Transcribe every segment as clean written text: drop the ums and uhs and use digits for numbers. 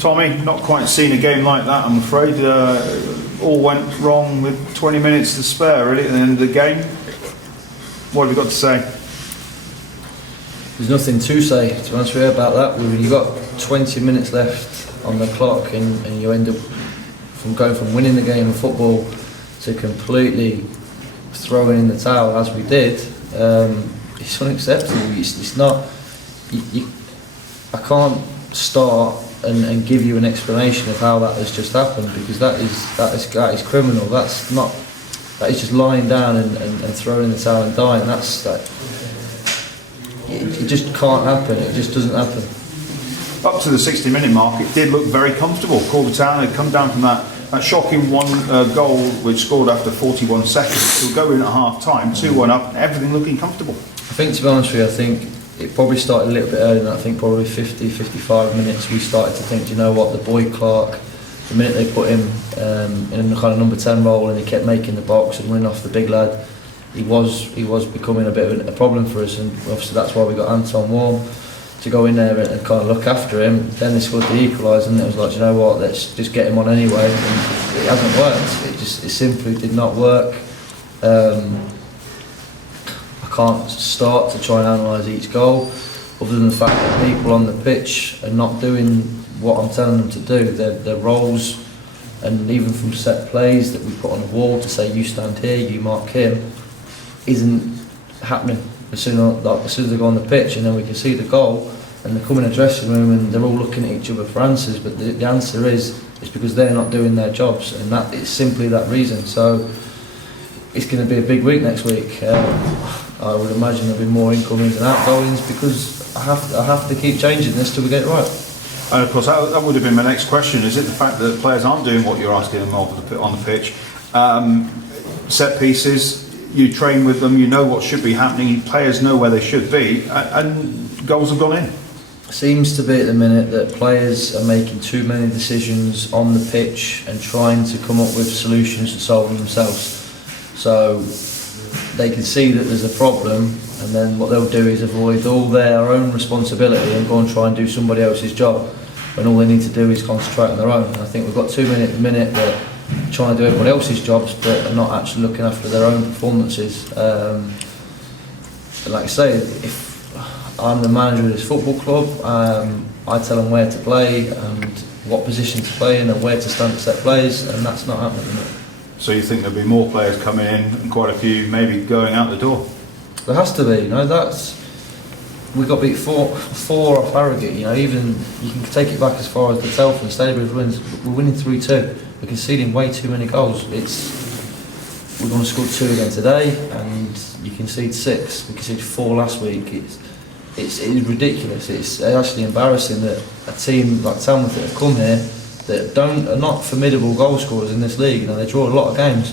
Tommy, not quite seen a game like that, I'm afraid. All went wrong with 20 minutes to spare, really, at the end of the game. What have you got to say? There's nothing to say, to be honest with you, about that. You've got 20 minutes left on the clock and you end up going from winning the game of football to completely throwing in the towel, as we did. It's unacceptable. It's not... I can't start and give you an explanation of how that has just happened, because that is criminal. That is just lying down and throwing in the towel and dying. It just can't happen. It just doesn't happen. Up to the 60-minute mark, it did look very comfortable. Corbett Town had come down from that shocking goal which scored after 41 seconds to go in at half-time, 2-1 up, everything looking comfortable. I think, to be honest with you, I think it probably started a little bit earlier than that. I think probably 50, 55 minutes we started to think, do you know what, the boy Clark, the minute they put him in the kind of number 10 role and he kept making the box and running off the big lad, he was becoming a bit of a problem for us, and obviously that's why we got Anton Warm to go in there and kind of look after him. Then they scored the equaliser and it was like, you know what, let's just get him on anyway. And it hasn't worked. It simply did not work. I can't start to try and analyse each goal, other than the fact that people on the pitch are not doing what I'm telling them to do. Their roles, and even from set plays that we put on a wall to say you stand here, you mark him, isn't happening. As soon as they go on the pitch, and then we can see the goal, and they come in a dressing room and they're all looking at each other for answers, but the answer is because they're not doing their jobs, and that is simply that reason. So it's going to be a big week next week. I would imagine there'll be more incomings and outgoings, because I have to keep changing this till we get it right. And of course, that would have been my next question. Is it the fact that players aren't doing what you're asking them on the pitch? Set pieces, you train with them, you know what should be happening, players know where they should be, and goals have gone in. Seems to be at the minute that players are making too many decisions on the pitch and trying to come up with solutions to solve them themselves. So they can see that there's a problem, and then what they'll do is avoid all their own responsibility and go and try and do somebody else's job, when all they need to do is concentrate on their own. And I think we've got too many at the minute that are trying to do everyone else's jobs but are not actually looking after their own performances. Like I say, if I'm the manager of this football club, I tell them where to play and what position to play in and where to stand to set plays, and that's not happening. So you think there'll be more players coming in and quite a few maybe going out the door? There has to be, we got beat 4 off Harrogate, even you can take it back as far as the Telford Stadium wins. We're winning 3-2. We're conceding way too many goals. We're going to score 2 again today, and you concede 6. We conceded 4 last week. It's ridiculous. It's actually embarrassing that a team like Tamworth that have come here that are not formidable goal scorers in this league. They draw a lot of games,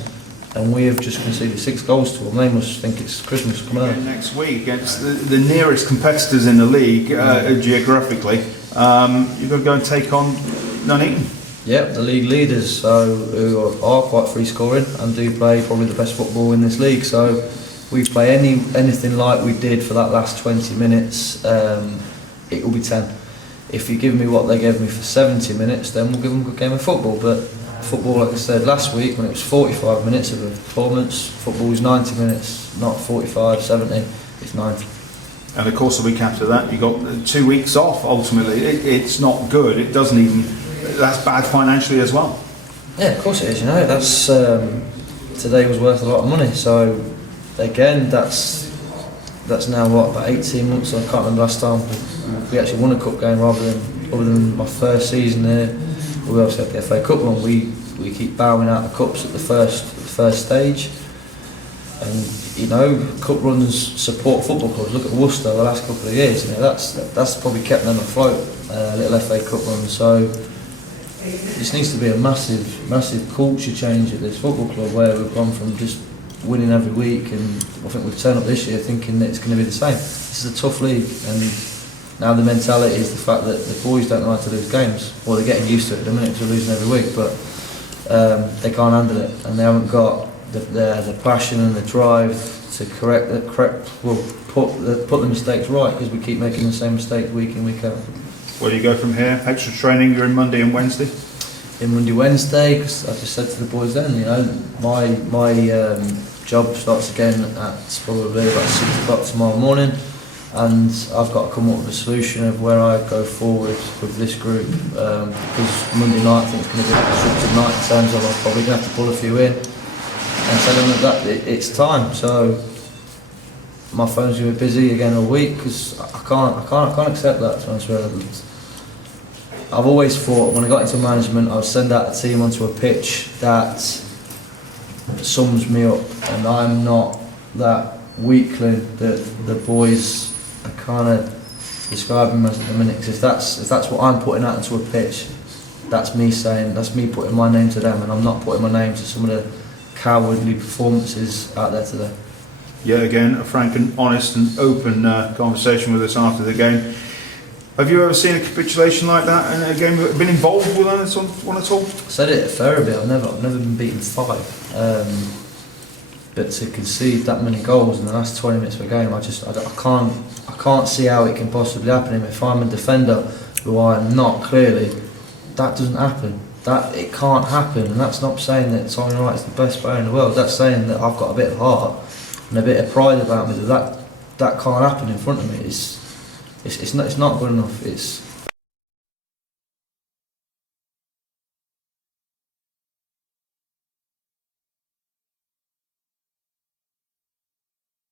and we have just conceded 6 goals to them. They must think it's Christmas come early. Next week against the nearest competitors in the league geographically, you've got to go and take on Nuneaton. Yep, the league leaders, who are quite free scoring and do play probably the best football in this league. So we play anything like we did for that last 20 minutes, it will be 10. If you give me what they gave me for 70 minutes, then we'll give them a good game of football. But football, like I said last week, when it was 45 minutes of a performance, football is 90 minutes, not 45, 70, it's 90. And of course the week after that, you got 2 weeks off ultimately. It's not good, that's bad financially as well. Yeah, of course it is, that's, today was worth a lot of money, so again, that's now what, about 18 months, I can't remember last time we actually won a cup game other than my first season there. We also had the FA Cup run. We keep bowing out the cups at the first stage, and cup runs support football clubs. Look at Worcester the last couple of years. That's probably kept them afloat. Little FA Cup run. So this needs to be a massive culture change at this football club, where we've gone from just winning every week, and I think we've turned up this year thinking that it's going to be the same. This is a tough league, and now the mentality is the fact that the boys don't know how to lose games. Well, they're getting used to it at the minute, they're losing every week, but they can't handle it, and they haven't got the passion and the drive to put the mistakes right, because we keep making the same mistakes week in, week out. Where do you go from here? Extra training, you're in Monday and Wednesday? In Monday, Wednesday, because I just said to the boys then, my job starts again at probably about 6 o'clock tomorrow morning, and I've got to come up with a solution of where I go forward with this group, because Monday night I think it's going to be a disruptive night in terms of I'm probably going to have to pull a few in and tell them that it's time. So my phone's going to be busy again all week, because I can't accept that, to be honest with you. I've always thought when I got into management I would send out a team onto a pitch that sums me up, and I'm not that weakling that the boys are kind of describing as at the minute. 'Cause if that's what I'm putting out into a pitch, that's me putting my name to them, and I'm not putting my name to some of the cowardly performances out there today. Yeah, again, a frank and honest and open conversation with us after the game. Have you ever seen a capitulation like that in a game? Been involved with one at all? I said it a fair bit. I've never been beaten 5, but to concede that many goals in the last 20 minutes of a game, I can't see how it can possibly happen. If I'm a defender, who I am not clearly, that doesn't happen. That it can't happen, and that's not saying that Tommy Wright is the best player in the world. That's saying that I've got a bit of heart and a bit of pride about me that can't happen in front of me. It's not good enough.